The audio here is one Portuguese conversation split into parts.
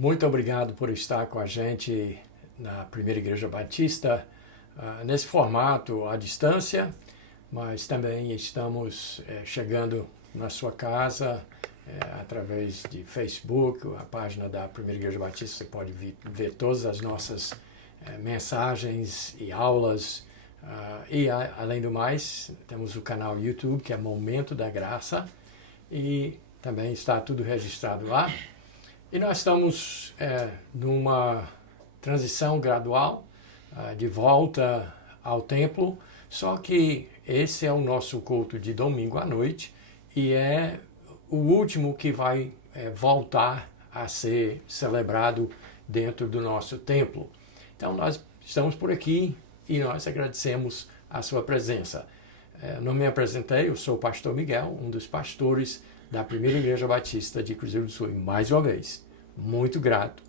Muito obrigado por estar com a gente na Primeira Igreja Batista, nesse formato à distância, mas também estamos chegando na sua casa através de Facebook, a página da Primeira Igreja Batista. Você pode ver todas as nossas mensagens e aulas. Além do mais, temos o canal YouTube, que é Momento da Graça, e também está tudo registrado lá. E nós estamos numa transição gradual de volta ao templo, só que esse é o nosso culto de domingo à noite e é o último que vai voltar a ser celebrado dentro do nosso templo. Então nós estamos por aqui e nós agradecemos a sua presença. Não me apresentei, eu sou o pastor Miguel, um dos pastores da Primeira Igreja Batista de Cruzeiro do Sul. E mais uma vez, muito grato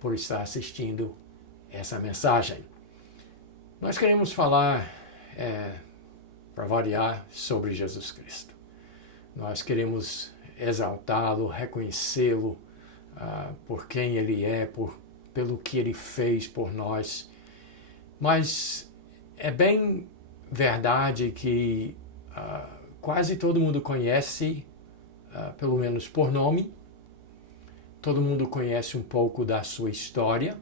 por estar assistindo essa mensagem. Nós queremos falar, para variar, sobre Jesus Cristo. Nós queremos exaltá-lo, reconhecê-lo por quem ele é, pelo que ele fez por nós. Mas é bem verdade que quase todo mundo conhece, pelo menos por nome, todo mundo conhece um pouco da sua história.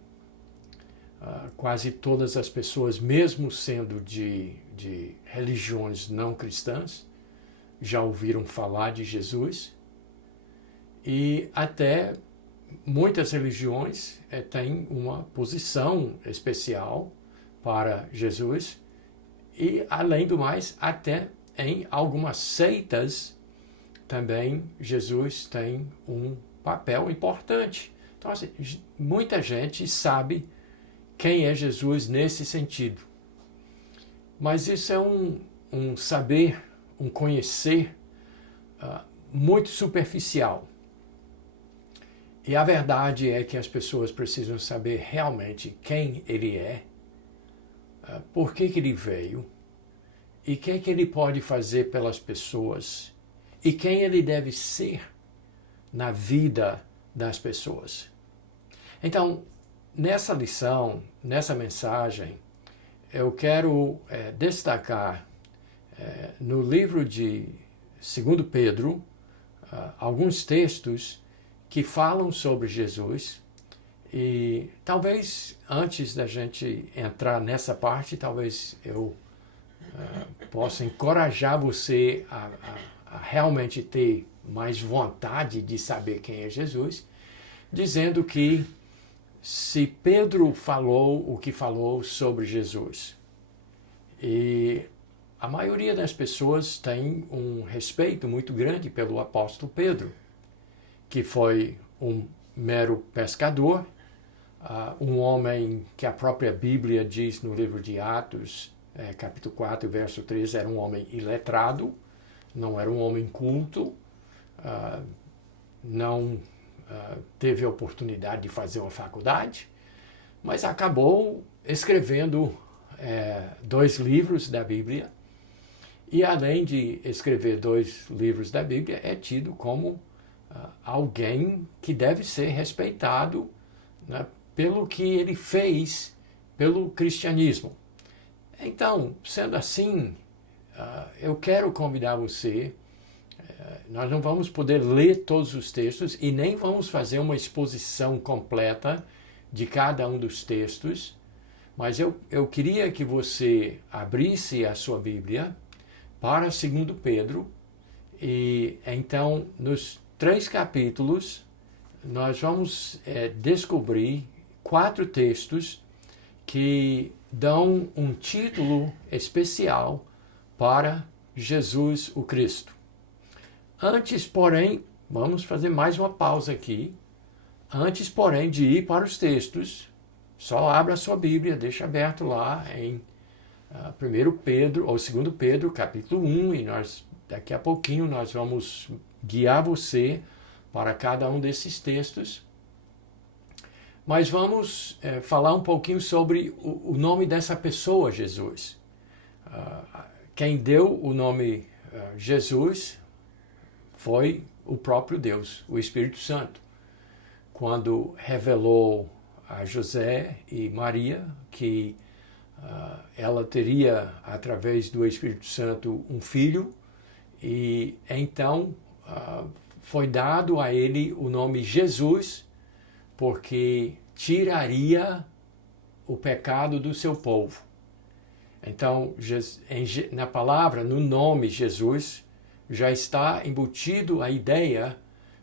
Quase todas as pessoas, mesmo sendo de religiões não cristãs, já ouviram falar de Jesus. E até muitas religiões têm uma posição especial para Jesus. E, além do mais, até em algumas seitas também Jesus tem um papel importante. Então, assim, muita gente sabe quem é Jesus nesse sentido. Mas isso é um saber, um conhecer muito superficial. E a verdade é que as pessoas precisam saber realmente quem ele é, por que ele veio, e o que ele pode fazer pelas pessoas, e quem ele deve ser na vida das pessoas. Então, nessa lição, nessa mensagem, eu quero destacar no livro de 2 Pedro alguns textos que falam sobre Jesus. E talvez, antes da gente entrar nessa parte, talvez eu possa encorajar você a realmente ter mais vontade de saber quem é Jesus, dizendo que se Pedro falou o que falou sobre Jesus, e a maioria das pessoas tem um respeito muito grande pelo apóstolo Pedro, que foi um mero pescador, um homem que a própria Bíblia diz no livro de Atos, capítulo 4, verso 3, era um homem iletrado, não era um homem culto, não teve a oportunidade de fazer uma faculdade, mas acabou escrevendo 2 livros da Bíblia, e além de escrever 2 livros da Bíblia, é tido como alguém que deve ser respeitado, né, pelo que ele fez pelo cristianismo. Então, sendo assim, eu quero convidar você. Nós não vamos poder ler todos os textos e nem vamos fazer uma exposição completa de cada um dos textos, mas eu queria que você abrisse a sua Bíblia para 2 Pedro, e então, nos 3 capítulos, nós vamos descobrir 4 textos que dão um título especial para Jesus o Cristo. Antes, porém, vamos fazer mais uma pausa aqui. Antes, porém, de ir para os textos, só abra a sua Bíblia, deixa aberto lá em 1 Pedro, ou 2 Pedro, capítulo 1, e daqui a pouquinho nós vamos guiar você para cada um desses textos. Mas vamos falar um pouquinho sobre o nome dessa pessoa, Jesus. Quem deu o nome Jesus foi o próprio Deus, o Espírito Santo. quando revelou a José e Maria que ela teria, através do Espírito Santo, um filho, e então foi dado a ele o nome Jesus, porque tiraria o pecado do seu povo. Então, na palavra, no nome Jesus, já está embutido a ideia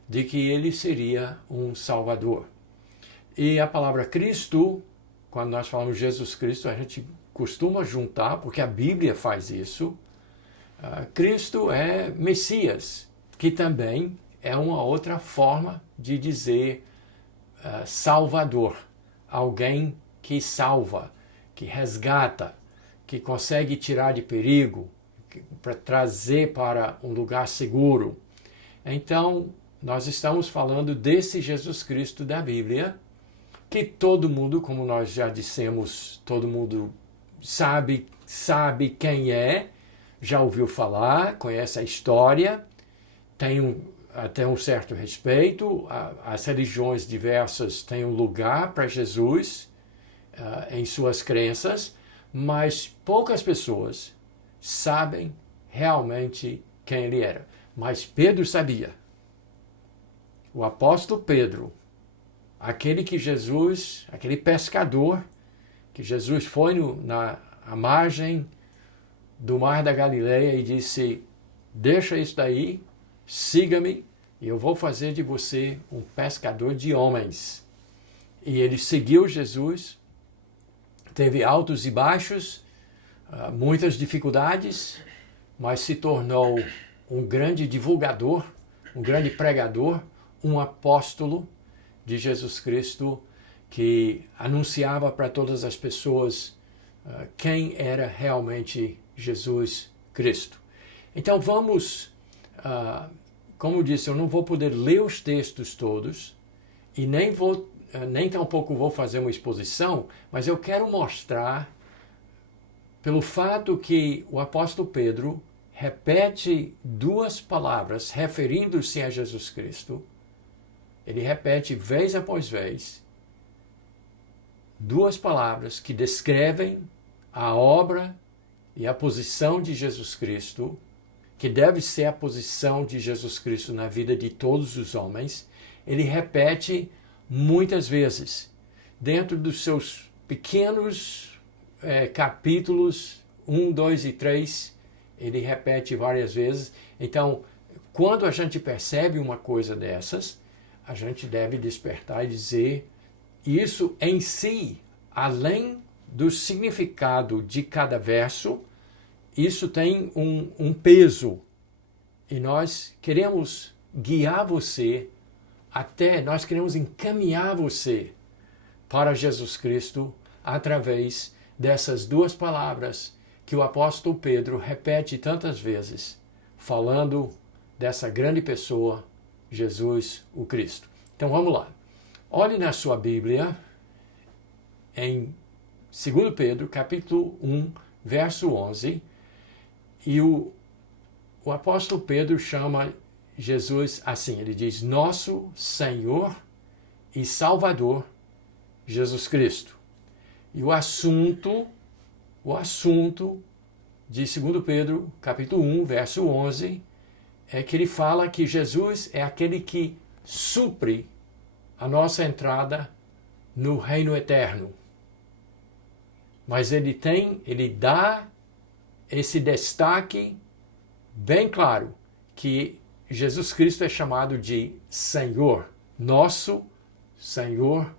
de que ele seria um Salvador. E a palavra Cristo, quando nós falamos Jesus Cristo, a gente costuma juntar, porque a Bíblia faz isso. Cristo é Messias, que também é uma outra forma de dizer Salvador. Alguém que salva, que resgata, que consegue tirar de perigo, para trazer para um lugar seguro. Então, nós estamos falando desse Jesus Cristo da Bíblia, que todo mundo, como nós já dissemos, todo mundo sabe quem é, já ouviu falar, conhece a história, tem até um certo respeito, as religiões diversas têm um lugar para Jesus em suas crenças, mas poucas pessoas sabem realmente quem ele era. Mas Pedro sabia. O apóstolo Pedro, aquele pescador, que Jesus foi à margem do mar da Galileia e disse: deixa isso daí, siga-me, e eu vou fazer de você um pescador de homens. E ele seguiu Jesus, teve altos e baixos, muitas dificuldades, mas se tornou um grande divulgador, um grande pregador, um apóstolo de Jesus Cristo, que anunciava para todas as pessoas quem era realmente Jesus Cristo. Então vamos, como disse, eu não vou poder ler os textos todos e nem tampouco vou fazer uma exposição, mas eu quero mostrar, pelo fato que o apóstolo Pedro repete duas palavras referindo-se a Jesus Cristo, ele repete vez após vez duas palavras que descrevem a obra e a posição de Jesus Cristo, que deve ser a posição de Jesus Cristo na vida de todos os homens. Ele repete muitas vezes, dentro dos seus pequenos capítulos 1, 2 e 3, ele repete várias vezes. Então, quando a gente percebe uma coisa dessas, a gente deve despertar e dizer, isso em si, além do significado de cada verso, isso tem um peso. E nós queremos guiar você nós queremos encaminhar você para Jesus Cristo através dessas duas palavras que o apóstolo Pedro repete tantas vezes, falando dessa grande pessoa, Jesus o Cristo. Então vamos lá. Olhe na sua Bíblia, em 2 Pedro, capítulo 1, verso 11, e o apóstolo Pedro chama Jesus assim, ele diz, nosso Senhor e Salvador, Jesus Cristo. E o assunto de 2 Pedro, capítulo 1, verso 11, é que ele fala que Jesus é aquele que supre a nossa entrada no reino eterno. Mas ele dá esse destaque bem claro, que Jesus Cristo é chamado de Senhor, nosso Senhor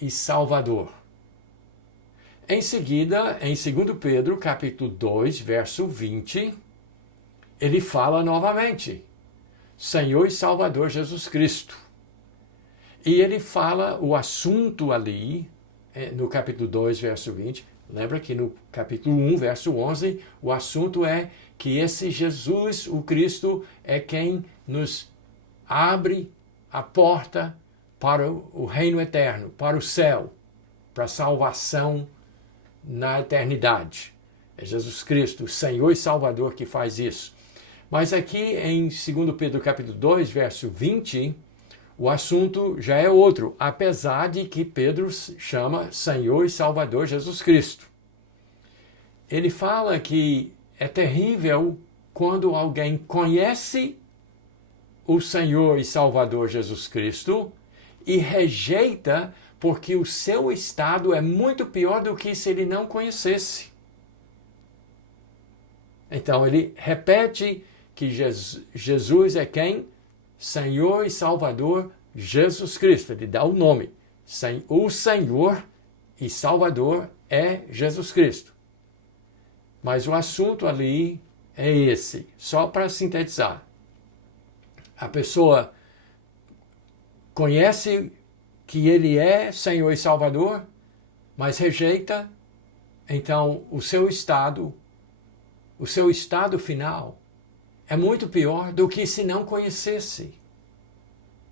e Salvador. Em seguida, em 2 Pedro, capítulo 2, verso 20, ele fala novamente, Senhor e Salvador Jesus Cristo. E ele fala o assunto ali, no capítulo 2, verso 20, lembra que no capítulo 1, verso 11, o assunto é que esse Jesus, o Cristo, é quem nos abre a porta para o reino eterno, para o céu, para a salvação na eternidade. É Jesus Cristo, o Senhor e Salvador, que faz isso. Mas aqui em 2 Pedro capítulo 2, verso 20, o assunto já é outro, apesar de que Pedro chama Senhor e Salvador Jesus Cristo. Ele fala que é terrível quando alguém conhece o Senhor e Salvador Jesus Cristo e rejeita porque o seu estado é muito pior do que se ele não conhecesse. Então ele repete que Jesus é quem? Senhor e Salvador Jesus Cristo. Ele dá o nome. O Senhor e Salvador é Jesus Cristo. Mas o assunto ali é esse, só para sintetizar. A pessoa conhece que ele é Senhor e Salvador, mas rejeita, então o seu estado final é muito pior do que se não conhecesse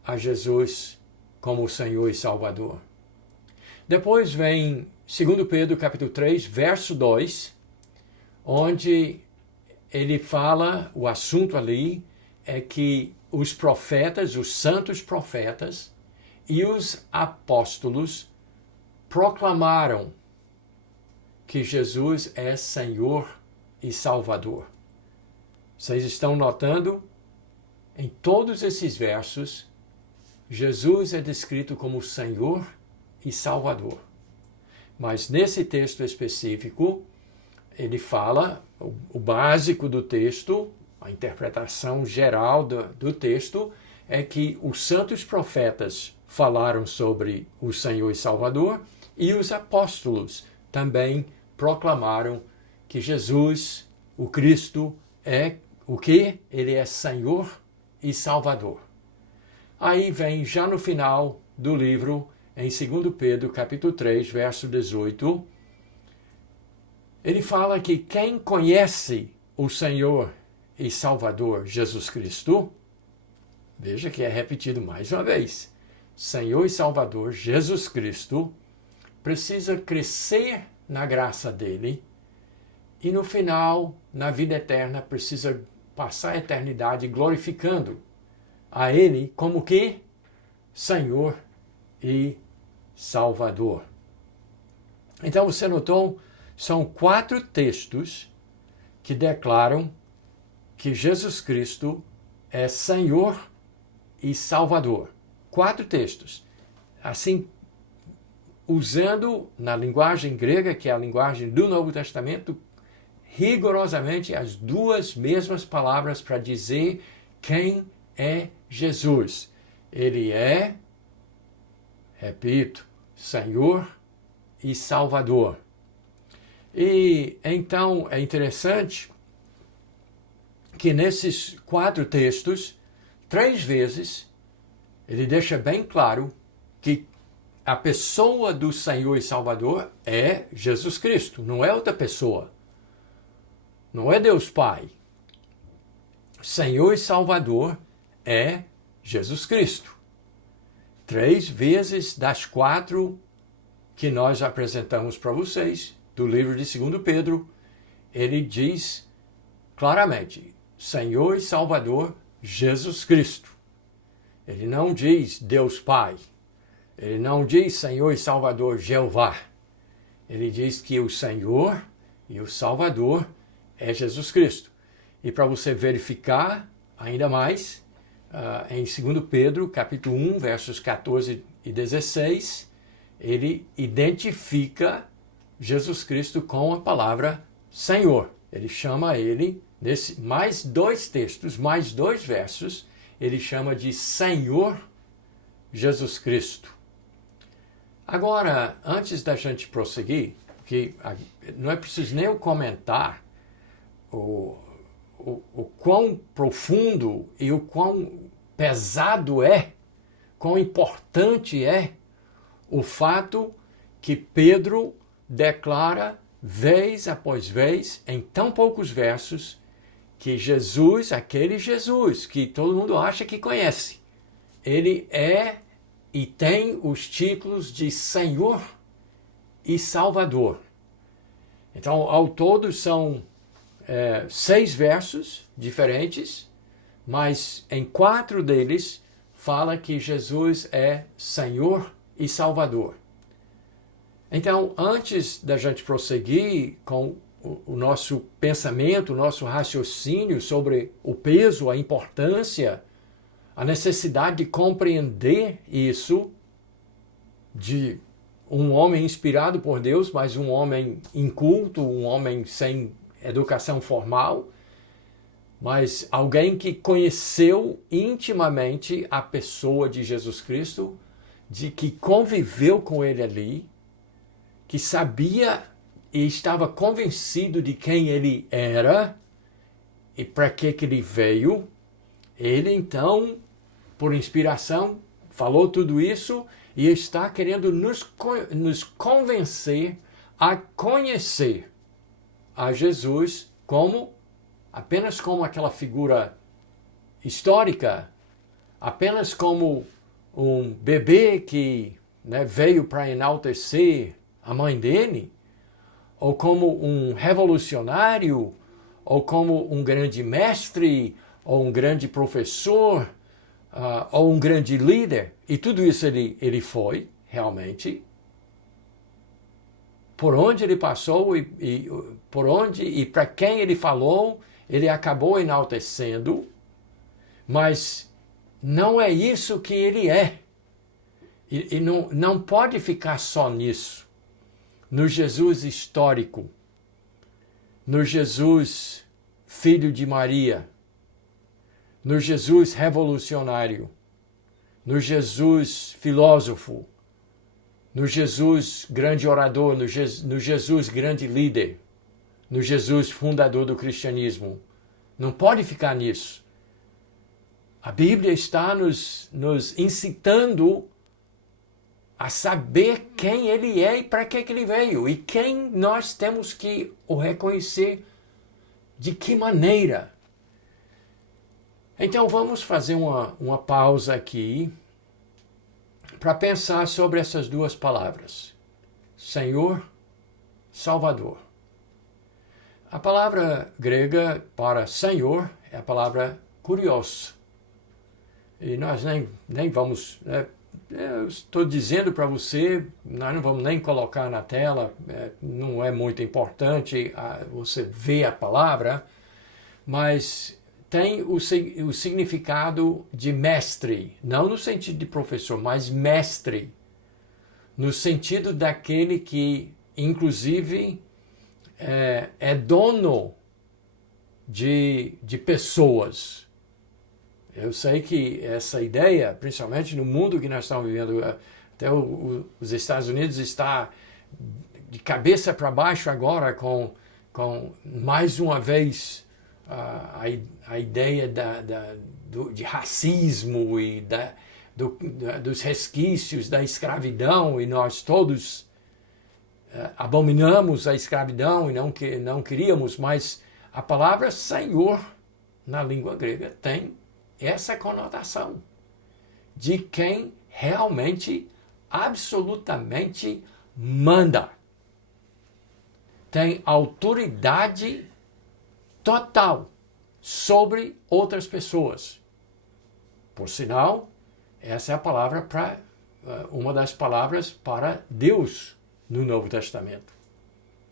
a Jesus como o Senhor e Salvador. Depois vem 2 Pedro capítulo 3, verso 2, onde ele fala, o assunto ali é que os profetas, os santos profetas e os apóstolos proclamaram que Jesus é Senhor e Salvador. Vocês estão notando? Em todos esses versos, Jesus é descrito como Senhor e Salvador. Mas nesse texto específico, ele fala, o básico do texto, a interpretação geral do texto, é que os santos profetas falaram sobre o Senhor e Salvador e os apóstolos também proclamaram que Jesus, o Cristo, é o quê? Ele é Senhor e Salvador. Aí vem, já no final do livro, em 2 Pedro, capítulo 3, verso 18, ele fala que quem conhece o Senhor e Salvador Jesus Cristo, veja que é repetido mais uma vez, Senhor e Salvador Jesus Cristo, precisa crescer na graça dele e no final, na vida eterna, precisa passar a eternidade glorificando a ele como que? Senhor e Salvador. Então você notou, são 4 textos que declaram que Jesus Cristo é Senhor e Salvador. 4 textos. Assim, usando na linguagem grega, que é a linguagem do Novo Testamento, rigorosamente as 2 mesmas palavras para dizer quem é Jesus. Ele é, repito, Senhor e Salvador. E então é interessante que nesses 4 textos, 3 vezes, ele deixa bem claro que a pessoa do Senhor e Salvador é Jesus Cristo, não é outra pessoa. Não é Deus Pai. Senhor e Salvador é Jesus Cristo. 3 vezes das 4 que nós apresentamos para vocês, do livro de 2 Pedro, ele diz claramente, Senhor e Salvador Jesus Cristo. Ele não diz Deus Pai. Ele não diz Senhor e Salvador Jeová. Ele diz que o Senhor e o Salvador é Jesus Cristo. E para você verificar ainda mais, em 2 Pedro, capítulo 1, versos 14 e 16, ele identifica Jesus Cristo com a palavra Senhor. Ele chama ele, mais 2 textos, mais 2 versos, ele chama de Senhor Jesus Cristo. Agora, antes da gente prosseguir, que não é preciso nem eu comentar o quão profundo e o quão pesado é, quão importante é o fato que Pedro declara vez após vez, em tão poucos versos, que Jesus, aquele Jesus que todo mundo acha que conhece, ele é e tem os títulos de Senhor e Salvador. Então, ao todo são 6 versos diferentes, mas em 4 deles fala que Jesus é Senhor e Salvador. Então, antes da gente prosseguir com o nosso pensamento, o nosso raciocínio sobre o peso, a importância, a necessidade de compreender isso de um homem inspirado por Deus, mas um homem inculto, um homem sem educação formal, mas alguém que conheceu intimamente a pessoa de Jesus Cristo, de que conviveu com ele ali, que sabia e estava convencido de quem ele era e para que ele veio. Ele então, por inspiração, falou tudo isso e está querendo nos convencer a conhecer a Jesus apenas como aquela figura histórica, apenas como um bebê que veio para enaltecer a mãe dele, ou como um revolucionário, ou como um grande mestre, ou um grande professor, ou um grande líder. E tudo isso ele foi, realmente. Por onde ele passou e por onde e para quem ele falou, ele acabou enaltecendo, mas não é isso que ele é. E não pode ficar só nisso. No Jesus histórico, no Jesus filho de Maria, no Jesus revolucionário, no Jesus filósofo, no Jesus grande orador, no Jesus grande líder, no Jesus fundador do cristianismo. Não pode ficar nisso. A Bíblia está nos incitando a saber quem ele é e para que ele veio, e quem nós temos que o reconhecer, de que maneira. Então vamos fazer uma pausa aqui para pensar sobre essas duas palavras, Senhor, Salvador. A palavra grega para Senhor é a palavra kurios. E nós nem vamos... eu estou dizendo para você, nós não vamos nem colocar na tela, não é muito importante você ver a palavra, mas tem o significado de mestre, não no sentido de professor, mas mestre, no sentido daquele que, inclusive, é dono de pessoas. Eu sei que essa ideia, principalmente no mundo que nós estamos vivendo, até os Estados Unidos está de cabeça para baixo agora com mais uma vez a ideia de racismo e dos resquícios da escravidão, e nós todos abominamos a escravidão e não queríamos, mas a palavra Senhor na língua grega tem essa conotação de quem realmente, absolutamente manda. Tem autoridade total sobre outras pessoas. Por sinal, essa é a palavra uma das palavras para Deus no Novo Testamento.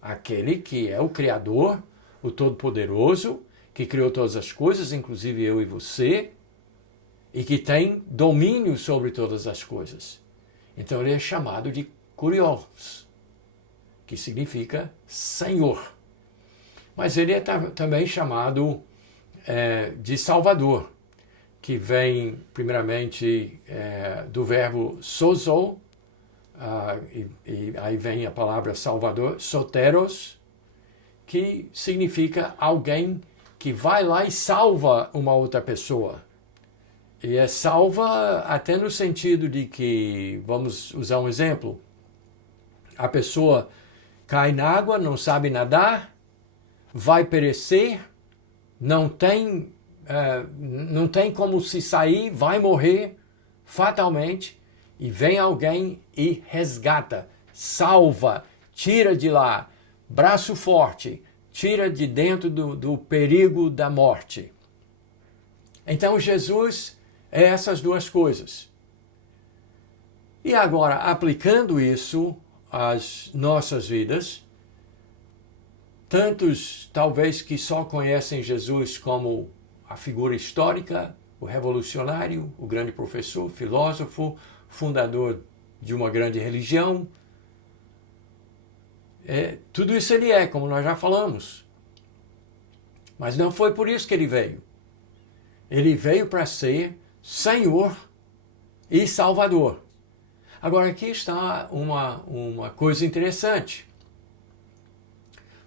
Aquele que é o Criador, o Todo-Poderoso, que criou todas as coisas, inclusive eu e você, e que tem domínio sobre todas as coisas. Então ele é chamado de Kurios, que significa Senhor. Mas ele é também chamado de Salvador, que vem primeiramente do verbo sozo, e aí vem a palavra Salvador, soteros, que significa alguém que vai lá e salva uma outra pessoa. E é salva até no sentido de que, vamos usar um exemplo, a pessoa cai na água, não sabe nadar, vai perecer, não tem como se sair, vai morrer fatalmente, e vem alguém e resgata, salva, tira de lá, braço forte, tira de dentro do perigo da morte. Então Jesus é essas duas coisas. E agora, aplicando isso às nossas vidas, tantos talvez que só conhecem Jesus como a figura histórica, o revolucionário, o grande professor, filósofo, fundador de uma grande religião, tudo isso ele é, como nós já falamos. Mas não foi por isso que ele veio. Ele veio para ser Senhor e Salvador. Agora aqui está uma coisa interessante.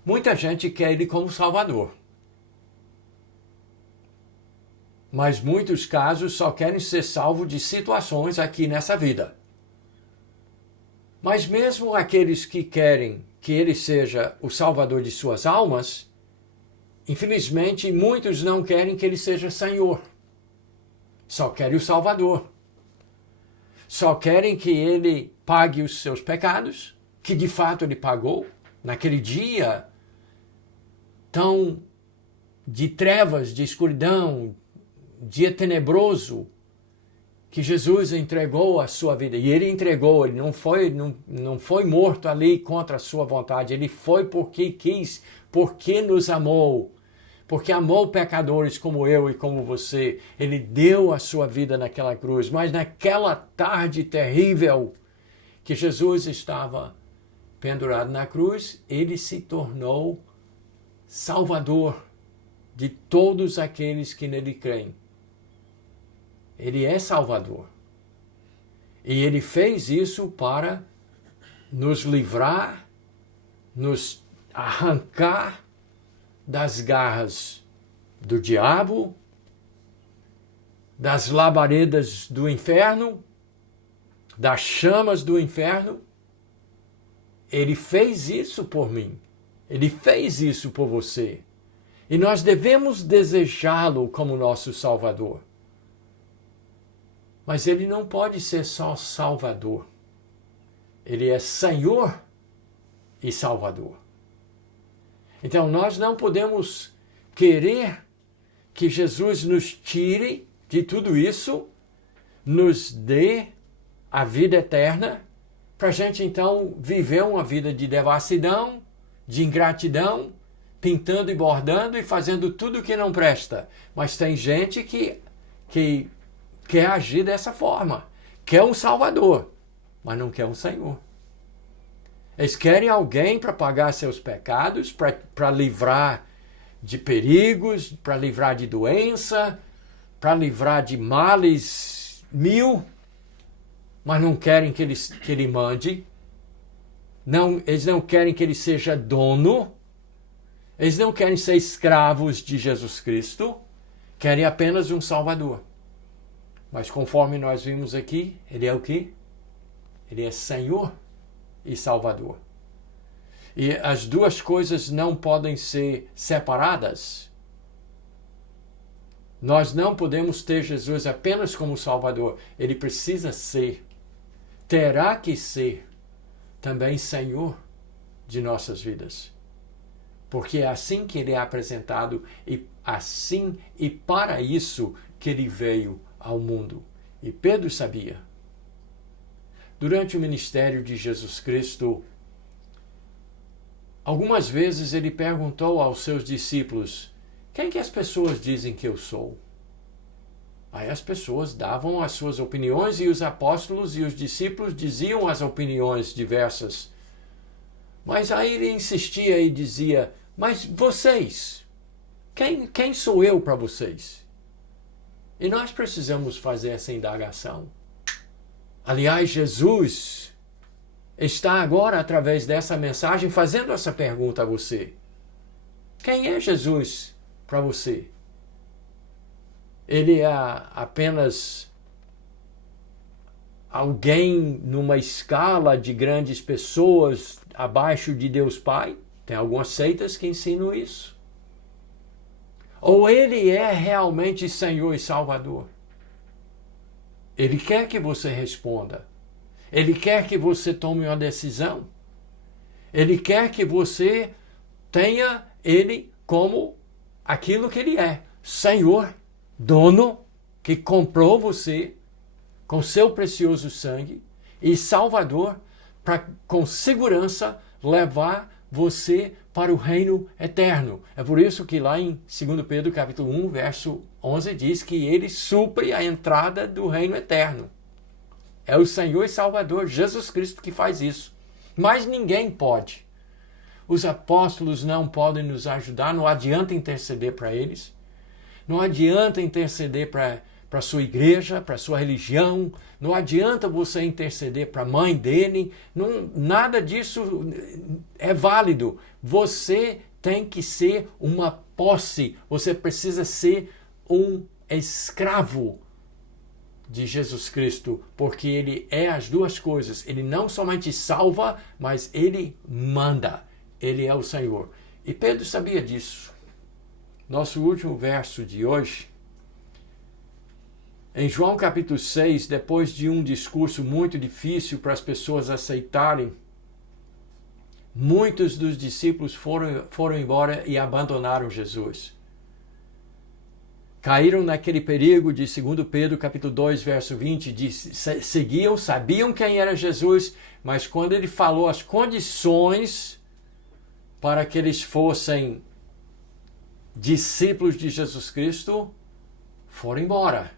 Muita gente quer ele como Salvador. Mas muitos casos só querem ser salvos de situações aqui nessa vida. Mas mesmo aqueles que querem que ele seja o Salvador de suas almas, infelizmente muitos não querem que ele seja Senhor. Só querem o Salvador. Só querem que ele pague os seus pecados, que de fato ele pagou, naquele dia tão de trevas, de escuridão, dia tenebroso, que Jesus entregou a sua vida. E ele entregou, ele não foi morto ali contra a sua vontade, ele foi porque quis, porque nos amou. Porque amou pecadores como eu e como você. Ele deu a sua vida naquela cruz. Mas naquela tarde terrível que Jesus estava pendurado na cruz, ele se tornou Salvador de todos aqueles que nele creem. Ele é Salvador. E ele fez isso para nos livrar, nos arrancar das garras do diabo, das labaredas do inferno, das chamas do inferno. Ele fez isso por mim. Ele fez isso por você. E nós devemos desejá-lo como nosso Salvador. Mas ele não pode ser só Salvador. Ele é Senhor e Salvador. Então, nós não podemos querer que Jesus nos tire de tudo isso, nos dê a vida eterna, para a gente, então, viver uma vida de devassidão, de ingratidão, pintando e bordando e fazendo tudo que não presta. Mas tem gente que quer agir dessa forma. Quer um Salvador, mas não quer um Senhor. Eles querem alguém para pagar seus pecados, para livrar de perigos, para livrar de doença, para livrar de males mil, mas não querem que ele mande. Não, eles não querem que ele seja dono. Eles não querem ser escravos de Jesus Cristo. Querem apenas um Salvador. Mas conforme nós vimos aqui, ele é o quê? Ele é Senhor e Salvador. E as duas coisas não podem ser separadas. Nós não podemos ter Jesus apenas como Salvador. Ele precisa ser, terá que ser também Senhor de nossas vidas. Porque é assim que ele é apresentado e assim e para isso que ele veio ao mundo. E Pedro sabia. Durante o ministério de Jesus Cristo, algumas vezes ele perguntou aos seus discípulos: quem que as pessoas dizem que eu sou? Aí as pessoas davam as suas opiniões e os apóstolos e os discípulos diziam as opiniões diversas. Mas aí ele insistia e dizia: mas vocês, quem sou eu para vocês? E nós precisamos fazer essa indagação. Aliás, Jesus está agora, através dessa mensagem, fazendo essa pergunta a você. Quem é Jesus para você? Ele é apenas alguém numa escala de grandes pessoas abaixo de Deus Pai? Tem algumas seitas que ensinam isso. Ou ele é realmente Senhor e Salvador? Ele quer que você responda. Ele quer que você tome uma decisão. Ele quer que você tenha ele como aquilo que ele é: Senhor, dono que comprou você com seu precioso sangue e Salvador para com segurança levar você para o reino eterno. É por isso que lá em 2 Pedro capítulo 1, verso 11 diz que ele supre a entrada do reino eterno. É o Senhor e Salvador, Jesus Cristo, que faz isso. Mas ninguém pode. Os apóstolos não podem nos ajudar, não adianta interceder para eles. Não adianta interceder para a sua igreja, para a sua religião. Não adianta você interceder para a mãe dele. Não, nada disso é válido. Você tem que ser uma posse. Você precisa ser um escravo de Jesus Cristo, porque ele é as duas coisas. Ele não somente salva, mas ele manda. Ele é o Senhor. E Pedro sabia disso. Nosso último verso de hoje, em João capítulo 6, depois de um discurso muito difícil para as pessoas aceitarem, muitos dos discípulos foram embora e abandonaram Jesus. Caíram naquele perigo de 2 Pedro capítulo 2, verso 20, de seguiam, sabiam quem era Jesus, mas quando ele falou as condições para que eles fossem discípulos de Jesus Cristo, foram embora.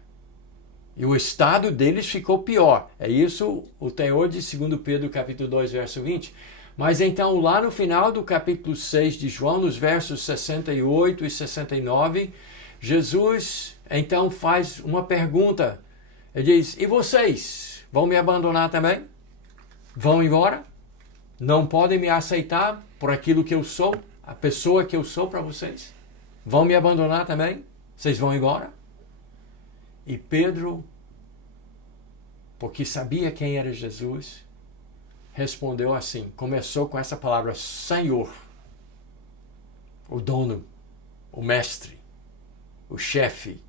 E o estado deles ficou pior. É isso o teor de 2 Pedro capítulo 2, verso 20. Mas então, lá no final do capítulo 6 de João, nos versos 68 e 69, Jesus então faz uma pergunta. Ele diz, e vocês vão me abandonar também? Vão embora? Não podem me aceitar por aquilo que eu sou? A pessoa que eu sou para vocês? Vão me abandonar também? Vocês vão embora? E Pedro, porque sabia quem era Jesus, respondeu assim, começou com essa palavra, Senhor, o dono, o mestre, o chefe.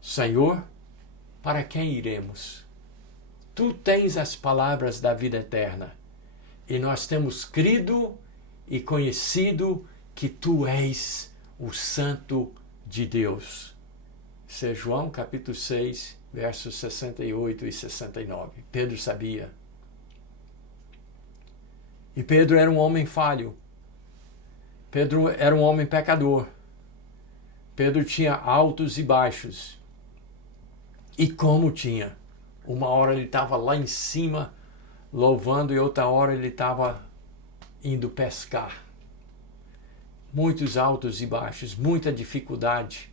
Senhor, para quem iremos? Tu tens as palavras da vida eterna, e nós temos crido e conhecido que tu és o Santo de Deus. Isso é João capítulo 6, versos 68 e 69. Pedro sabia. E Pedro era um homem falho. Pedro era um homem pecador. Pedro tinha altos e baixos. E como tinha? Uma hora ele estava lá em cima louvando e outra hora ele estava indo pescar. Muitos altos e baixos, muita dificuldade.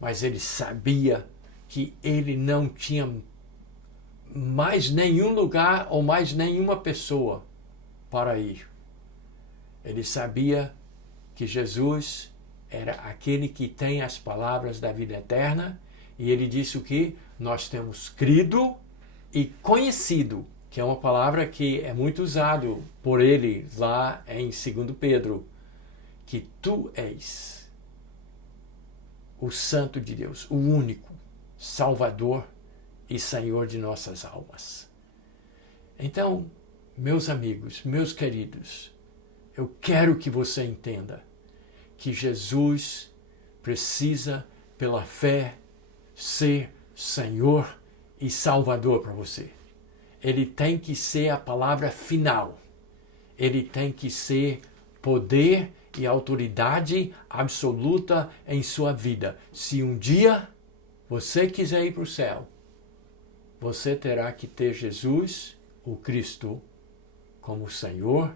Mas ele sabia que ele não tinha mais nenhum lugar ou mais nenhuma pessoa para ir. Ele sabia que Jesus era aquele que tem as palavras da vida eterna, e ele disse o que? Nós temos crido e conhecido, que é uma palavra que é muito usado por ele lá em 2 Pedro, que tu és o Santo de Deus, o único Salvador e Senhor de nossas almas. Então, meus amigos, meus queridos, eu quero que você entenda que Jesus precisa, pela fé, ser Senhor e Salvador para você. Ele tem que ser a palavra final. Ele tem que ser poder e autoridade absoluta em sua vida. Se um dia você quiser ir para o céu, você terá que ter Jesus, o Cristo, como Senhor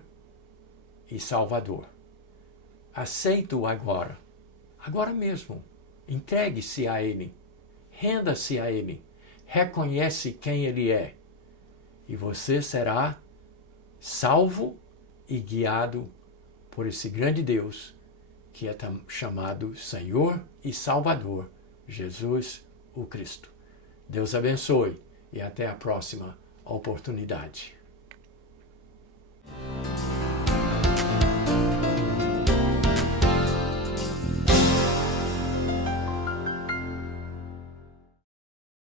e Salvador. Aceite-o agora, agora mesmo. Entregue-se a Ele, renda-se a Ele, reconhece quem Ele é, e você será salvo e guiado por esse grande Deus que é chamado Senhor e Salvador, Jesus o Cristo. Deus abençoe e até a próxima oportunidade.